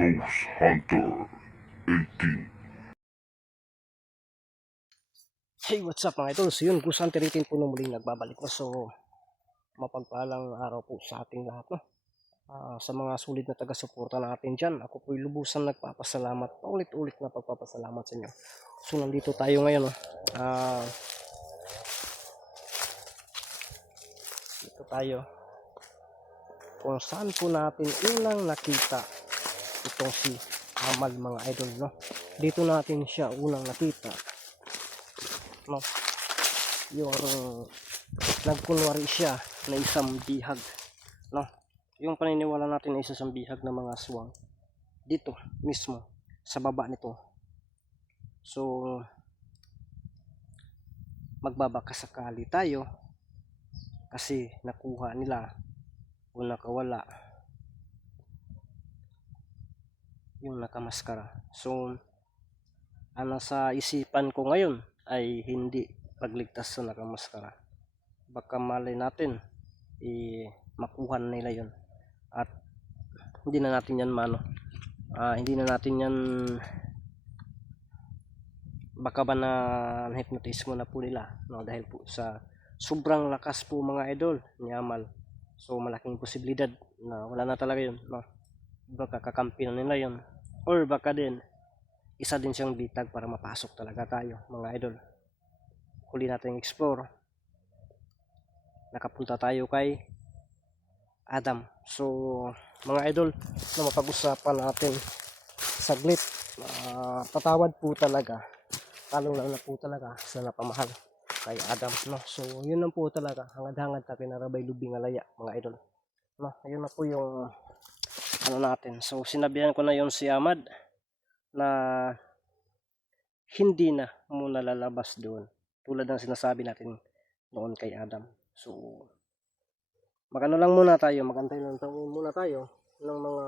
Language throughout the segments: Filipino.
Ghost Hunter 18. Hey, what's up mga idol? So yun, Ghost Hunter 18 po na muling nagbabalik na. So, mapagpalang araw po sa ating lahat. No? Sa mga sulit na taga-suporta natin dyan, ako po'y lubusan nagpapasalamat. Paulit-ulit na pagpapasalamat sa inyo. So, nandito tayo ngayon. No? Dito tayo. Kung saan po natin unang nakita itong si Amal mga idol. No? Dito natin siya unang nakita. No? Yung nagkunwari siya na isang bihag, no? Yung paniniwala natin na isang bihag ng mga aswang dito mismo sa baba nito. So magbabakasakali tayo kasi nakuha nila o nakawala yung nakamaskara. So ang nasa isipan ko ngayon ay hindi pagligtas sa nakamaskara. Baka malay natin makuha nila yon at hindi na natin yan hindi na natin yan baka ba na hypnotismo na po nila, no? Dahil po sa sobrang lakas po mga idol ni Amal. So malaking posibilidad na wala na talaga yun, no? Baka kakampi na nila yun, or baka din isa din siyang bitag para mapasok talaga tayo mga idol. Huli natin explore, nakapunta tayo kay Adam. So mga idol, na mapag-usapan natin saglit, patawad po talaga, talong lang na po talaga sa napamahal kay Adam, no? So yun lang po talaga, hangad-hangad ta kinarabay lubing alaya mga idol, no? Ayun na po yung ano natin. So sinabihan ko na yon si Ahmad na hindi na muna lalabas doon tulad ng sinasabi natin noon kay Adam. So magano lang muna tayo, magantay lang muna tayo ng mga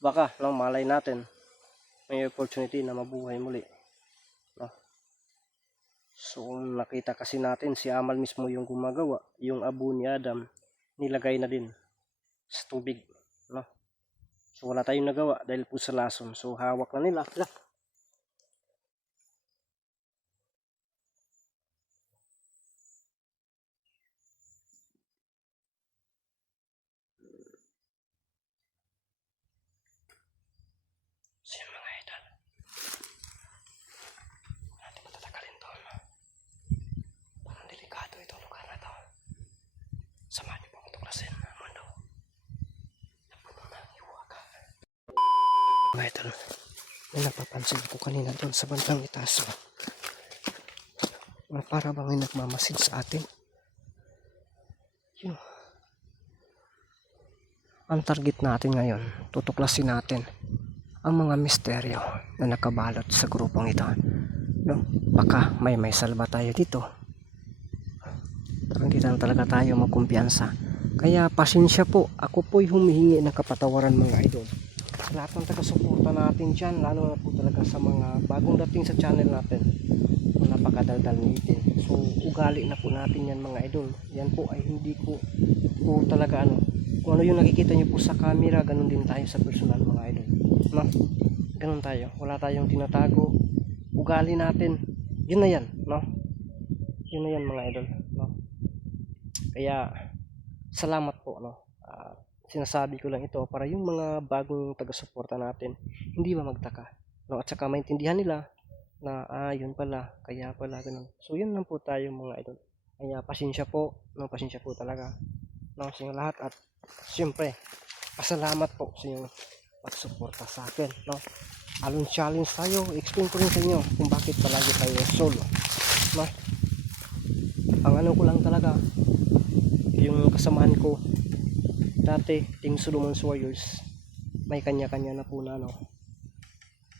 baka lang malay natin may opportunity na mabuhay muli, no? So nakita kasi natin si Amal mismo yung gumagawa, yung abo ni Adam nilagay na din sa tubig, no? So wala tayong nagawa dahil po sa lason. So hawak na nila. So yun mga idol, natin matatakalin doon. Parang delikado itong lugar na to. Samahan niyo po akong tuklasin ang mundo na puno ng hiwaga. Mga idol, may napapansin ko kanina doon sa bandang itaas, na para bang may nagmamasid sa atin. Yun. Ang target natin ngayon, tutuklasin natin ang mga misteryo na nakabalot sa grupong ito, no? Baka may salba tayo dito, pero hindi lang talaga tayo magkumpiyansa. Kaya pasensya po, ako po'y humihingi ng kapatawaran mga idol sa lahat ng taga-suporta natin dyan, lalo na po talaga sa mga bagong dating sa channel natin, napakadaldal nitin. So ugali na po natin yan mga idol. Yan po ay hindi po talaga kung ano yung nakikita nyo po sa camera, ganun din tayo sa personal mga idol, no? Ganun tayo, wala tayong tinatago. Ugali natin, yun na yan, no? Yun na yan mga idol, no? Kaya salamat po, no? Sinasabi ko lang ito para yung mga bagong taga-suporta natin hindi ba magtaka, no? At saka maintindihan nila na yun pala, kaya pala ganun. So yun lang po tayo mga idol. Kaya pasensya po, no? Pasensya po talaga, no, sa inyo lahat. At siyempre pasalamat po sa inyong pagsuporta sa akin, no? Alon challenge tayo, explain ko rin sa inyo kung bakit palagi tayo solo, no? Ang ko lang talaga, yung kasamahan ko dati, Team Solomon's Warriors, may kanya-kanya na po na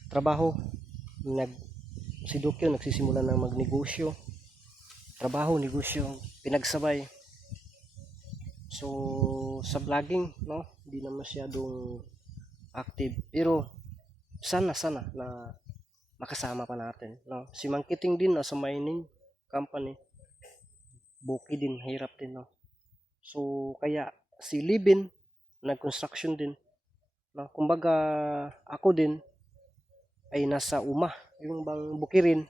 trabaho. Si Dokyo nagsisimula ng magnegosyo, trabaho, negosyo, pinagsabay. So sa vlogging, no, hindi na masyadong active, pero sana na makasama pa natin, no? Si Mangkiting din nasa mining company, Buki din, hirap din, no? So kaya si Libin nag-construction din, No? Kumbaga, ako din ay nasa yung bang bukirin,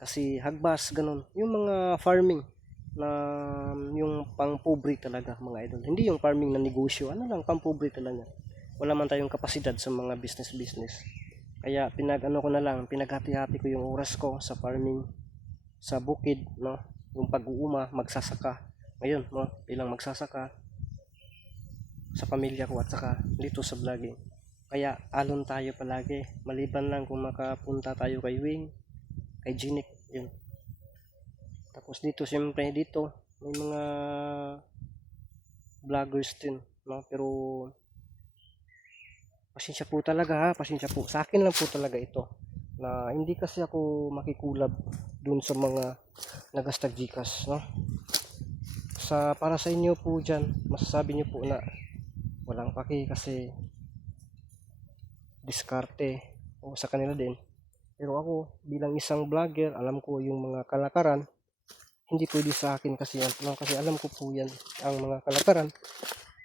kasi hagbas, ganun. Yung mga farming na yung pang-pobre talaga mga idol. Hindi yung farming na negosyo, ano lang, pang-pobre talaga. Wala man tayong kapasidad sa mga business. Kaya pinag-ano ko na lang, pinaghati-hati ko yung oras ko sa farming, sa bukid, no? Yung pag-uuma, magsasaka. Ngayon, no, bilang magsasaka sa pamilya ko at saka dito sa vlogging. Kaya alon tayo palagi. Maliban lang kung makapunta tayo kay Wing, kay Jinik, yun. Tapos dito, siyempre dito, may mga vloggers din, no? Pero pasensya po talaga ha, pasensya po. Sa akin lang po talaga ito. Na hindi kasi ako makikulab dun sa mga nagastag Gcash, no? Para sa inyo po dyan, masasabi nyo po na walang paki kasi diskarte o sa kanila din. Pero ako bilang isang vlogger, alam ko yung mga kalakaran. Hindi pwede sa akin kasi yan, no? Kasi alam ko po yan ang mga kalakaran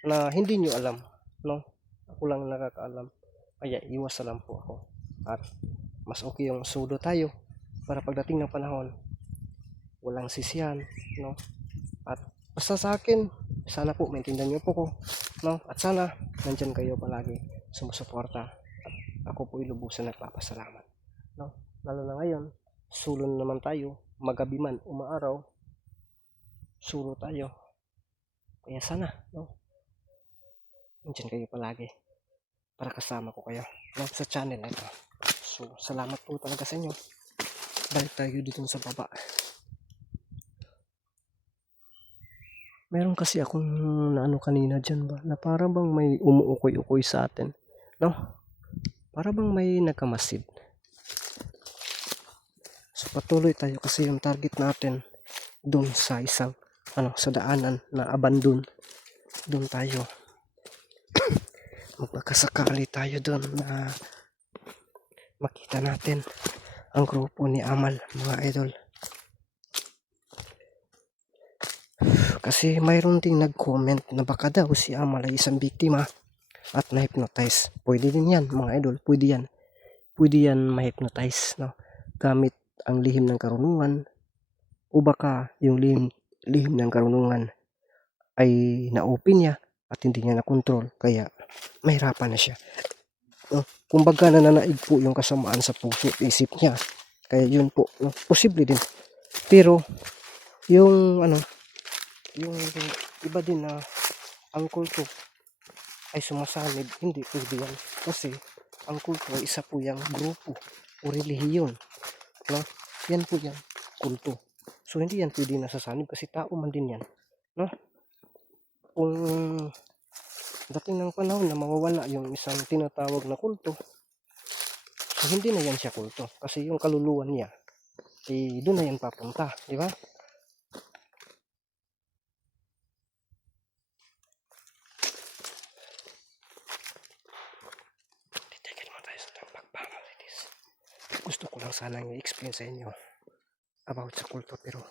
na hindi nyo alam, no? Ako lang nakakaalam. Kaya iwas na lang po ako. At mas okay yung sudo tayo para pagdating ng panahon walang sisiyan, no? At basta sa akin, sana po maintindihan niyo po ko, no? At sana nandiyan kayo palagi sumusuporta. At ako po ilubusan nagpapasalamat, no? Lalo na ngayon, sulon naman tayo, magabi man umaaraw, sulo tayo. Kaya sana, no? Nandiyan kayo palagi para kasama ko kayo, no? Sa channel na ito. So, salamat po talaga sa inyo. Balik tayo dito sa baba. Meron kasi akong naano kanina dyan ba, na para bang may umuukoy-ukoy sa atin, no? Para bang may nagkamasid. So patuloy tayo kasi yung target natin doon sa isang sa daanan na abandon. Doon tayo. Magpakasakali tayo doon na makita natin ang grupo ni Amal, mga idol. Kasi mayroon ding nag-comment na baka daw si Amal ay isang biktima at na-hypnotize. Pwede din yan, mga idol. Pwede yan. Pwede yan ma-hypnotize, no? Gamit ang lihim ng karunungan, o baka yung lihim ng karunungan ay na-open niya at hindi niya na-control, kaya mahirapan na siya. No? Kumbaga nananaig po yung kasamaan sa puso at isip niya. Kaya yun po, no? Posible din. Pero yung yung iba din na ang kulto ay sumasanib, hindi pwede yan. Kasi ang kulto ay isa po yung grupo o relihiyon, no? Yan po yan, kulto. So hindi yan pwede nasasanib kasi tao man din yan, no? Kung dating ng panahon na mawawala yung isang tinatawag na kulto, so hindi na yan siya kulto kasi yung kaluluwa niya doon na yan papunta, di ba? Titigil mo tayo sa pagpapalitis. Gusto ko lang sana i-explain sa inyo about sa kulto, pero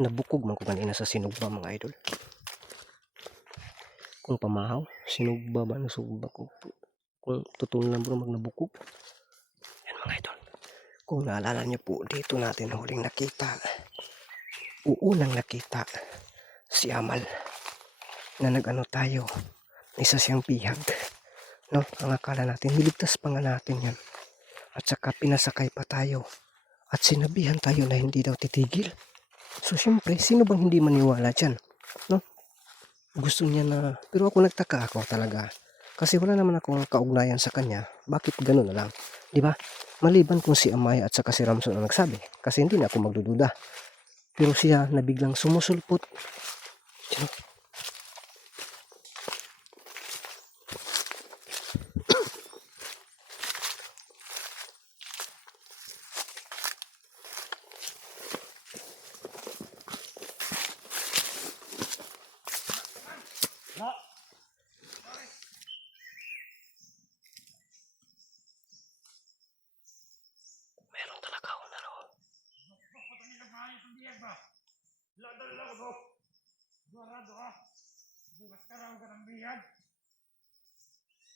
nabukog man ko kanina sa sinugba, mga idol. Kung pamahaw, sinugba ba, nasugba ko. Kung totoo lang bro, nabukog. Yan, mga idol. Kung naalala nyo po, dito natin huling nakita, unang nakita si Amal na nag-ano tayo, isa siyang bihag, no? Ang akala natin, niligtas pa nga natin yan. At saka pinasakay pa tayo at sinabihan tayo na hindi daw titigil. So syempre, sino bang hindi maniwala dyan, no? Gusto niya na, pero ako nagtaka ako talaga. Kasi wala naman akong kaugnayan sa kanya. Bakit gano'n na lang? Di ba? Maliban kung si Amaya at saka si Ramson ang nagsabi. Kasi hindi na ako magdududa. Pero siya na biglang sumusulpot. Sino? Meron talaga ako naroon. Mas karaw ka ng bihag.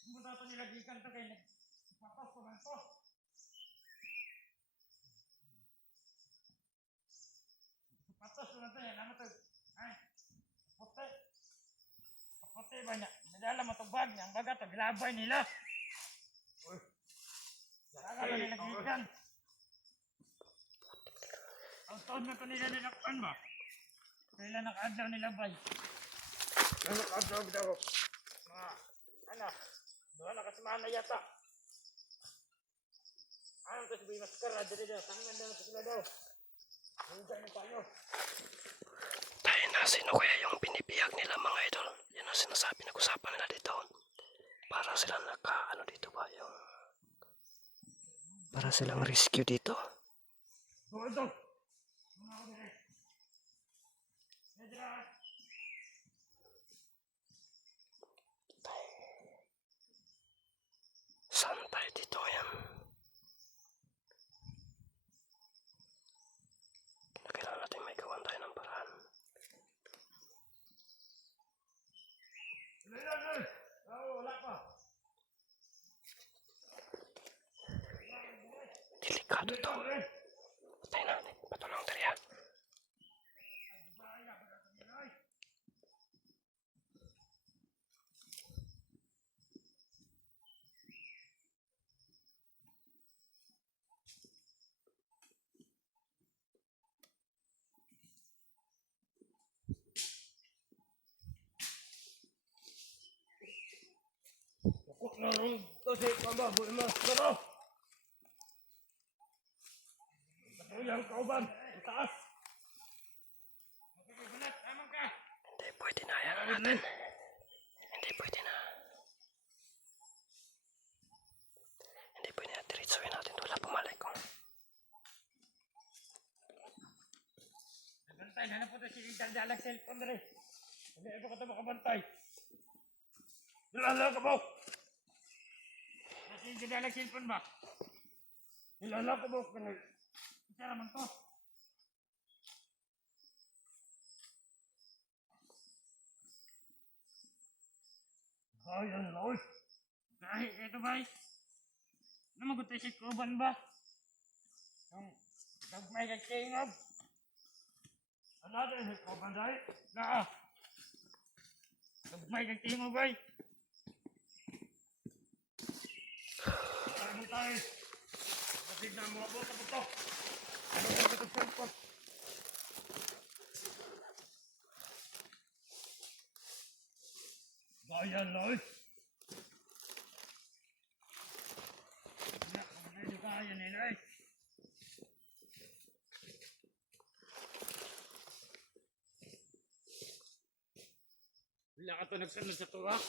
Muna ito nilagikan to kay nagpapas ko man to. Patos ko na to yan. Ano to? Ay, kapote. Kapote ba niya? Nadala mo to bag niya. Ang baga to, gilabay nila. Uy. Saka ba nilagikan? Ang taon na to nila nilakpan ba? Kailan naka-adlaw nila bay? Kailan naka-adlaw daw? Mga, ano? Doon nakasimana yata. Ano to si Boy Maskara? Dito daw, tangan daw sila daw. Hanggang na tayo. Tayo na, sino kaya yung pinipiyag nila mga idol? Yan ang sinasabi, nag-usapan nila dito. Para silang ano dito ba yung... Para silang rescue dito. Doon daw. Mga ako dito. Medyo Saan tayo dito yan? Kailangan natin may gawan tayo ng paraan. wala pa. Delikado to. Patay na, patulong tayo. Kung narong to si Pamba, Boy Maskara. Katuyang kauban, ang taas. Magkakagulat, tamang ka. Hindi pwede na, yan natin. Hindi pwede na. Hindi pwede na, diretsuhin natin. Wala pumalay ko. Nabantay, hanap po ito si Daldalag cellphone rin. Hindi ito ka ito makabantay. Nilala ka ba? Kasi Daldalag cellphone ba? Nilala ka ba? Isa naman to. Ayan, Lord. Kahit ito ba? Ano magutay si Kuban ba? Yung may kagkingog. Ano natin si Kuban dahil? Naa. May kagkingog ba? Tayo mo tayo. Kasi na mga bota po to. Ano ba ito cellphone? Ayan, Lord. Hindi kaya nila eh. Wala ka ito nagsunod sa tuwa.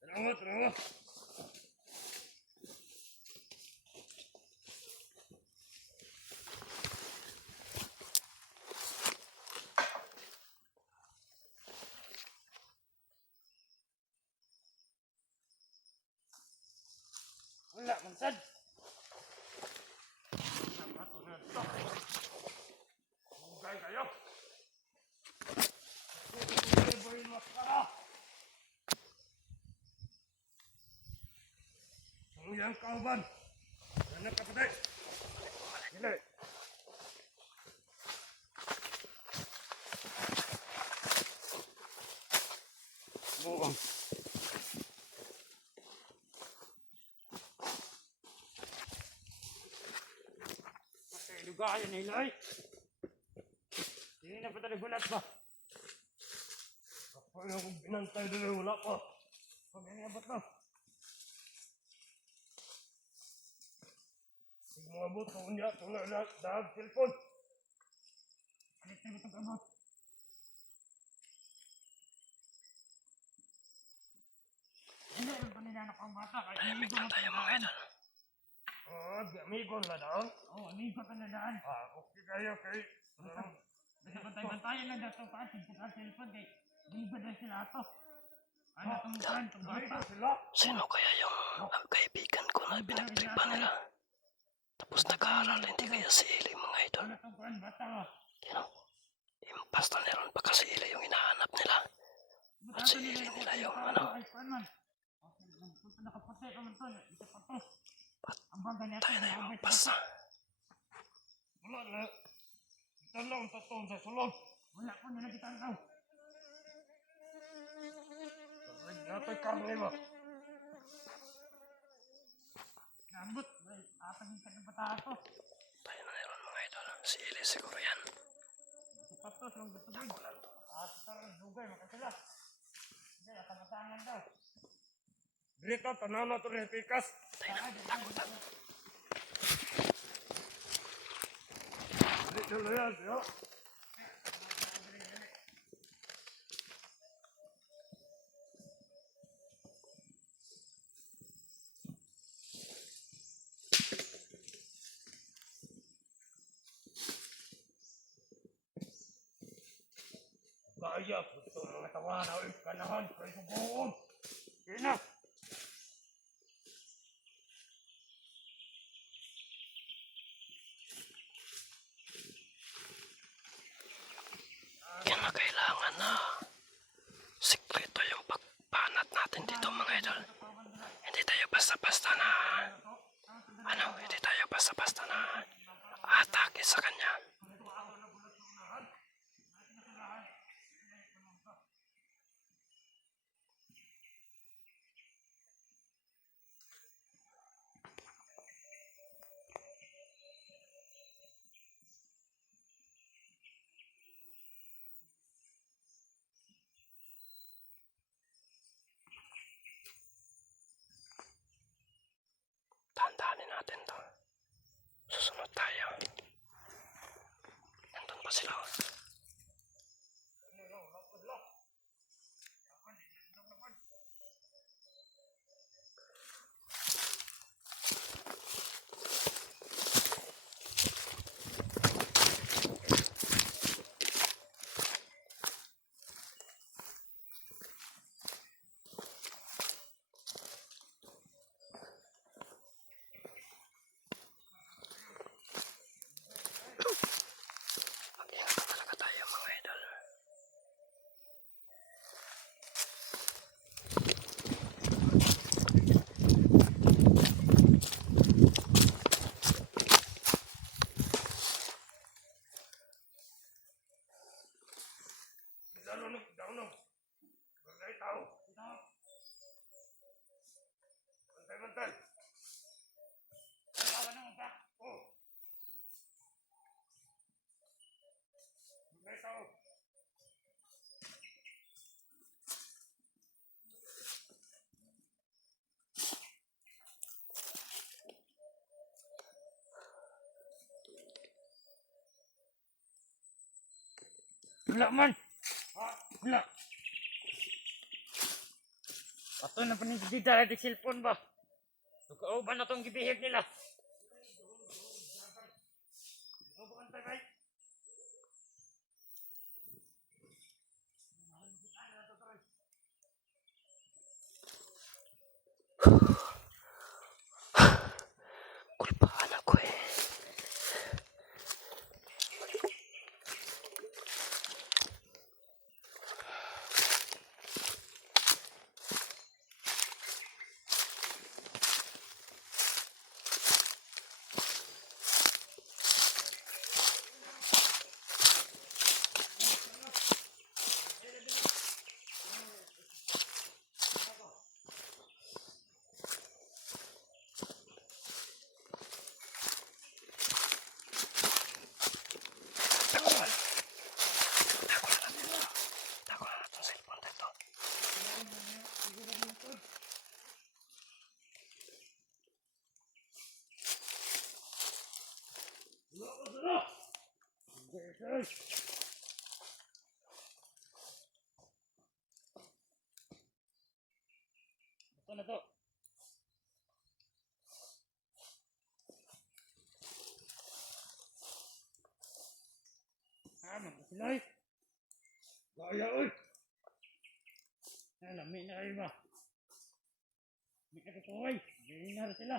Tanawa, tanawa. Wala, mansad. Sama ito na ito. Hugay kayo. Boy Maskara. Ang iyang kauban. Anak kapatay. Gila. Buang. Patay lugayan nila eh. Hindi na pa tayo gulat ba? Ako yung binantay doon wala pa. Pag inabot na. Sige mga abot, kung niya, kung na dahag cellphone. Alit na itong abot. Hindi rin pa nila nakang bata. Tahimik lang tayo mga idol. Oo, amigo na daan. Oo, amigo ka na daan. Okay kayo kay... Basta bantay-bantayan lang daw ito pa. Sige ka cellphone kay... Amigo na sila ito. Ano itong friend, itong bata. Sino kaya yung kaibigan ko na pinagtripan nila? Tapos nag-aaral, hindi kaya si Eli mga idol. Ano itong friend, bata. You know, impas na meron pa kasi Eli yung hinahanap nila. Pansinin nila yung ano. Tayo na yung basta. Wala na. Tanaw ang tatong sa sulod. Wala ko na nagitanaw. Dapat karne mo. Nambot. Apagin ka ng bata ako. Tayo na meron mga idol. Si Eli siguro yan. Patos lang gusto mo. At sarang dugay makasila. Hindi, akamatangan daw. Dito, tanaw na ito rin pikas. Tayo na, tago. Dito na yan, yo. Kaya, gusto mga tawana o ikanahan, kayo subuon. Kina. Yan na kailangan na sikreto yung pagpanat natin dito mga idol. Hindi tayo basta-basta na hindi tayo basta-basta na atake sa kanya. Tandaanin natin to. Susunod tayo. Nandun pa sila. Mag-ingat na talaga tayo mga idol. Daunong. Bagay tao. Bantay. Tawa na ka. Oh. Bagay tao. Wala man. Wala. Ato na panigdida di cellphone ba? Tukauban na tong gibihig nila. Kulpahan ako eh. Tako na natin cellphone dito. Ito na to. Masilay. Gaya oy. Lami na kayo ba? Hindi ka tutuway. Hindi na sila.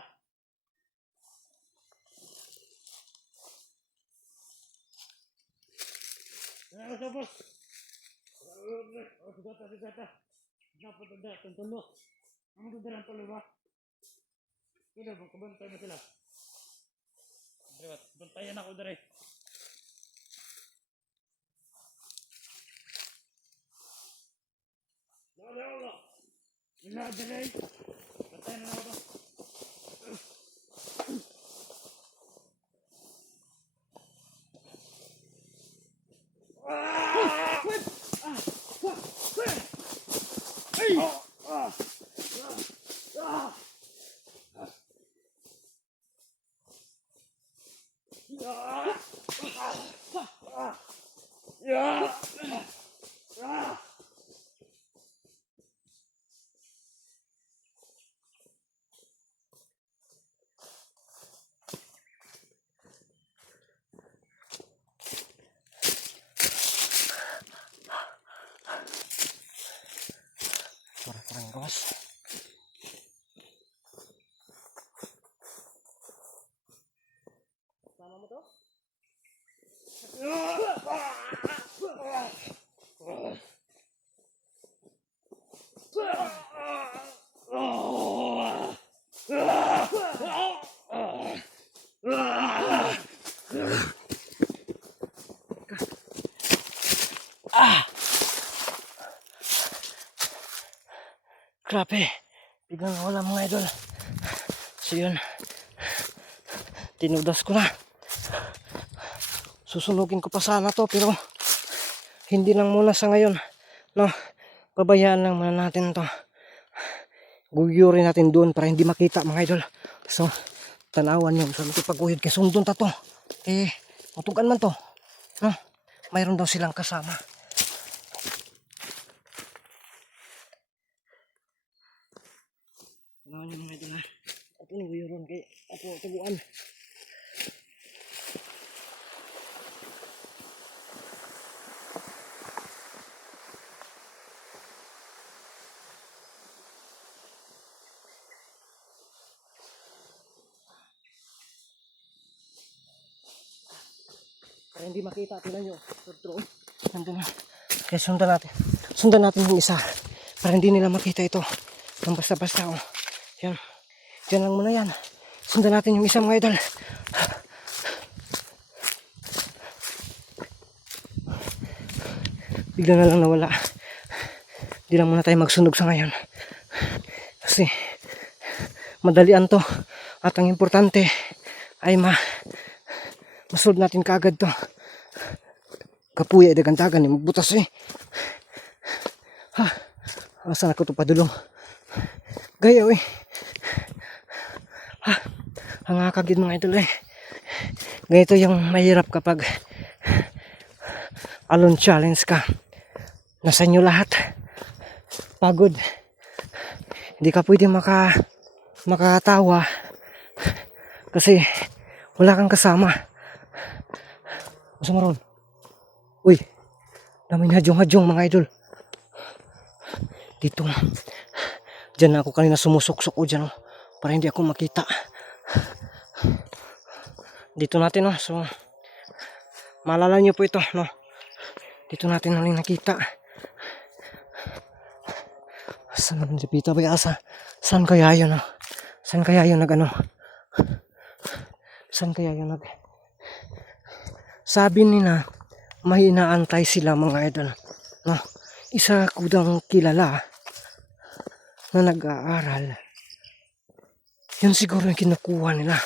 Ano sa boss? Oh, sigata, sigata. Dapat ada, tonton mo. Ang maganda tuloy ba? Kaya ba, kabantay na sila. Dre, bantayan ako dre. Wala, wala. Wala, dre. Bantayan na ako to. Parang gawas. Sama mo to? Grabe, biglang wala mga idol. So yun, tinudas ko na. Susunugin ko pa sana to pero hindi lang muna sa ngayon. No, pabayaan lang muna natin to. Guyurin natin doon para hindi makita mga idol. So, tanawan yun. So, pag-uhid kay sundon ta to. Mutugan man to. No, mayroon daw silang kasama. Tanawan yun mga idol ha. Ito ni guyuron kay ako taguan. Para hindi makita, tingnan nyo. Nandun na. Kaya sundan natin yung isa. Para hindi nila makita ito. Nang basta-basta. Oh. Yan. Diyan lang muna yan. Sundan natin yung isa mga idol. Bigla na lang nawala. Hindi lang muna tayo magsunog sa ngayon. Kasi madalian to. At ang importante ay masolve natin kaagad to. Kapuya dagandagan eh. Magbutas eh. Ha. Asan ako to padulong. Gaya eh. Ha. Hangakagid mga idol eh. Ganito yung mahirap kapag alone challenge ka. Nasa inyo lahat. Pagod. Hindi ka pwede makatawa. Kasi wala kang kasama. Masa maron? Uy. Daming hadyong-hadyong mga idol. Dito. Diyan ako kanina sumusok-sok ko dyan. Para hindi ako makita. Dito natin no. So maalala nyo po ito no. Dito natin naling nakita. Saan naman dipita ba asa? Saan kaya yun no? Saan kaya yun Saan kaya yun Sabi nila may inaantay sila mga idol no? Isa kudang kilala na nag-aaral. Yun siguro yung kinukuha nila.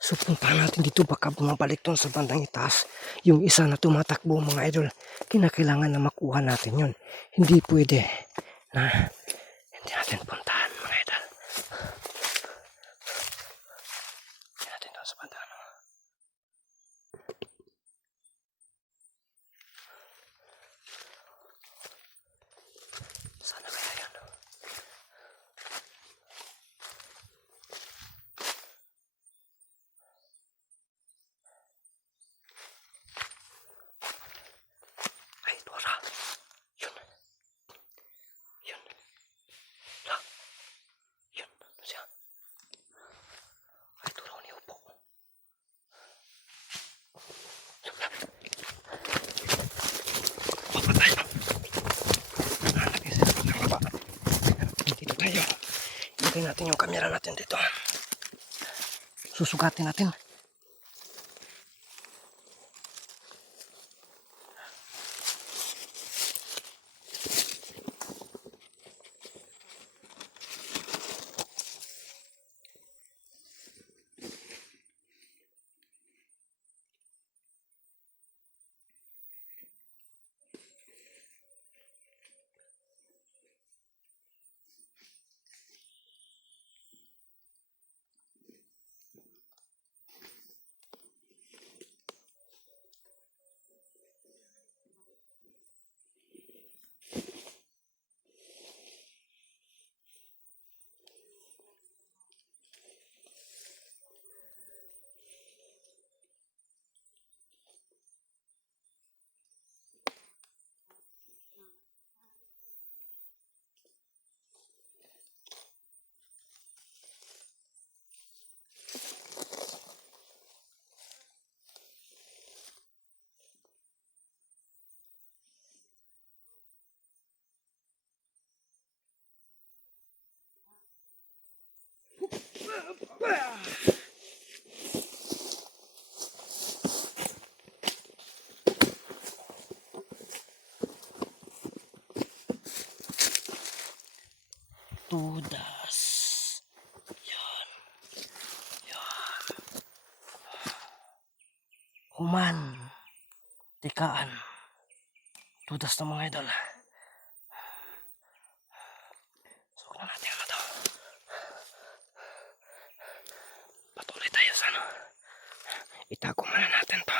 So puntahan natin dito, baka bumabalik doon sa bandang itaas. Yung isa na tumatakbo mga idol. Kinakailangan na makuha natin yun. Hindi pwede na hindi natin puntahan mga idol. Hindi natin doon sa bandang sana kaya yan. Ay, Dora. Yun. La. Ilagay natin yung camera natin dito. Susugatin natin. Tudas. Yan. Yan. Human. Tikaan. Tudas na mga idol. Suka na natin ano to. Patuloy tayo sa ano. Itago muna natin to.